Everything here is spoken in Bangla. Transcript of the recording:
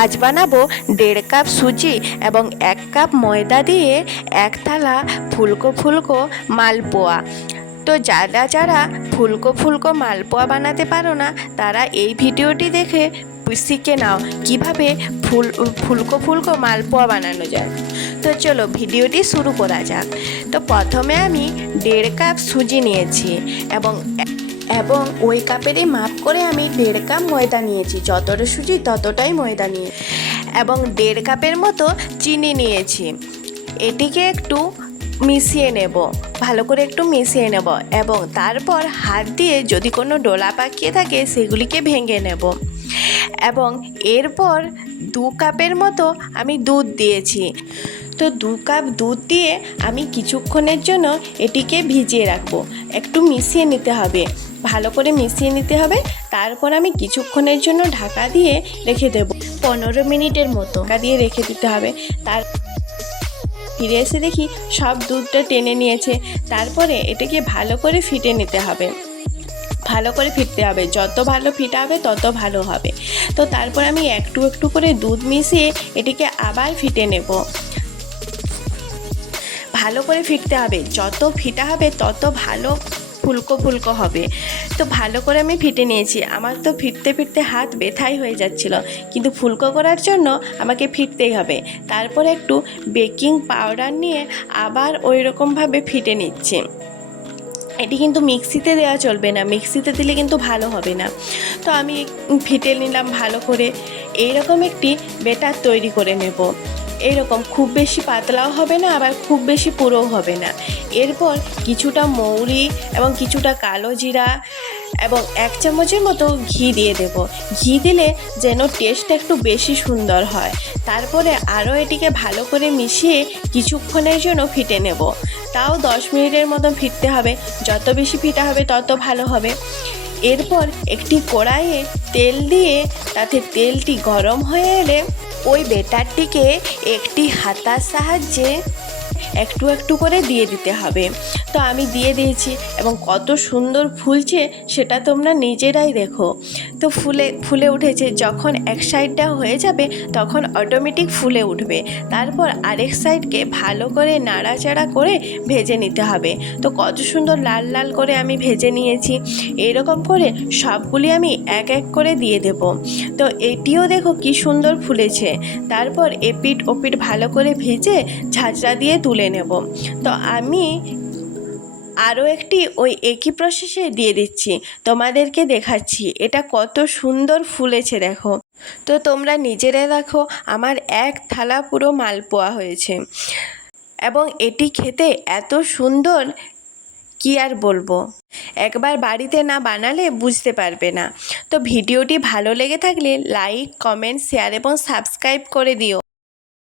আজ বানাবো 1.5 কাপ সুজি এবং 1 কাপ ময়দা দিয়ে এক থালা ফুলকো ফুলকো মালপোয়া। তো যারা যারা ফুলকো ফুলকো মালপোয়া বানাতে পারো না তারা এই ভিডিওটি দেখে শিখে নাও কিভাবে ফুলকো ফুলকো মালপোয়া বানানো যায়। তো চলো ভিডিওটি শুরু করা যাক। তো প্রথমে আমি 1.5 কাপ সুজি নিয়েছি এবং ওই কাপেরই মাপ করে আমি 1.5 কাপ ময়দা নিয়েছি। যতটা সুজি ততটাই ময়দা নিয়ে এবং 1.5 কাপের মতো চিনি নিয়েছি। এটিকে একটু মিশিয়ে নেব, ভালো করে একটু মিশিয়ে নেব এবং তারপর হাত দিয়ে যদি কোনো ডোলা পাকিয়ে থাকে সেগুলিকে ভেঙে নেব এবং এরপর 2 কাপের মতো আমি দুধ দিয়েছি। তো 2 কাপ দুধ দিয়ে আমি কিছুক্ষণের জন্য এটিকে ভিজিয়ে রাখবো। একটু মিশিয়ে নিতে হবে, ভালো করে মিশিয়ে নিতে হবে। তারপর আমি কিছুক্ষণের জন্য ঢাকা দিয়ে রেখে দেব, 15 মিনিটের মতো ঢাকা দিয়ে রেখে দিতে হবে। তার ফিরে এসে দেখি সব দুধটা টেনে নিয়েছে। তারপরে এটাকে ভালো করে ফিটে নিতে হবে, ভালো করে ফিরতে হবে। যত ভালো ফিটা হবে তত ভালো হবে। তো তারপর আমি একটু একটু করে দুধ মিশিয়ে এটিকে আবার ফিটে নেব। ভালো করে ফিরতে হবে, যত ফিটা হবে তত ভালো ফুলকো ফুলকো হবে। তো ভালো করে আমি ফিটে নিয়েছি। আমার তো ফিরতে ফিরতে হাত ব্যথাই হয়ে যাচ্ছিল, কিন্তু ফুলকো করার জন্য আমাকে ফিরতেই হবে। তারপরে একটু বেকিং পাউডার নিয়ে আবার ওই রকমভাবে ফিটে নিচ্ছি। এটি কিন্তু মিক্সিতে দেওয়া চলবে না, মিক্সিতে দিলে কিন্তু ভালো হবে না। তো আমি ফিটে নিলাম ভালো করে। এইরকম একটি ব্যাটার তৈরি করে নেব। এইরকম খুব বেশি পাতলাও হবে না, আবার খুব বেশি পুরোও হবে না। এরপর কিছুটা মৌরি এবং কিছুটা কালো জিরা এবং 1 চামচের মতো ঘি দিয়ে দেব। ঘি দিলে যেন টেস্টটা একটু বেশি সুন্দর হয়। তারপরে আরও এটিকে ভালো করে মিশিয়ে কিছুক্ষণের জন্য ফিটে নেব। তাও 10 মিনিটের মতো ফিরতে হবে। যত বেশি ফিটা হবে তত ভালো হবে। এরপর একটি কড়াইয়ে তেল দিয়ে তাতে তেলটি গরম হয়ে এলে ওই ব্যাটারটিকে একটি হাতার সাহায্যে একটু একটু করে দিয়ে দিতে হবে। তো আমি দিয়ে দিয়েছি এবং কত সুন্দর ফুলছে সেটা তোমরা নিজেরাই দেখো। তো ফুলে উঠেছে। যখন এক সাইডটা হয়ে যাবে তখন অটোমেটিক ফুলে উঠবে। তারপর আরেক সাইডকে ভালো করে নাড়াচাড়া করে ভেজে নিতে হবে। তো কত সুন্দর লাল লাল করে আমি ভেজে নিয়েছি। এরকম করে সবগুলি আমি এক এক করে দিয়ে দেব। তো এটিও দেখো কি সুন্দর ফুলেছে। তারপর এপিঠ ওপিঠ ভালো করে ভেজে ঝাঁঝরা দিয়ে তুলে নেব। তো আমি আরও একটি ওই একই প্রসেসে দিয়ে দিচ্ছি, তোমাদেরকে দেখাচ্ছি এটা কত সুন্দর ফুলেছে দেখো। তো তোমরা নিজেরা দেখো আমার এক থালা পুরো মালপোয়া হয়েছে এবং এটি খেতে এত সুন্দর কি আর বলবো। একবার বাড়িতে না বানালে বুঝতে পারবে না। তো ভিডিওটি ভালো লেগে থাকলে লাইক, কমেন্ট, শেয়ার এবং সাবস্ক্রাইব করে দিও।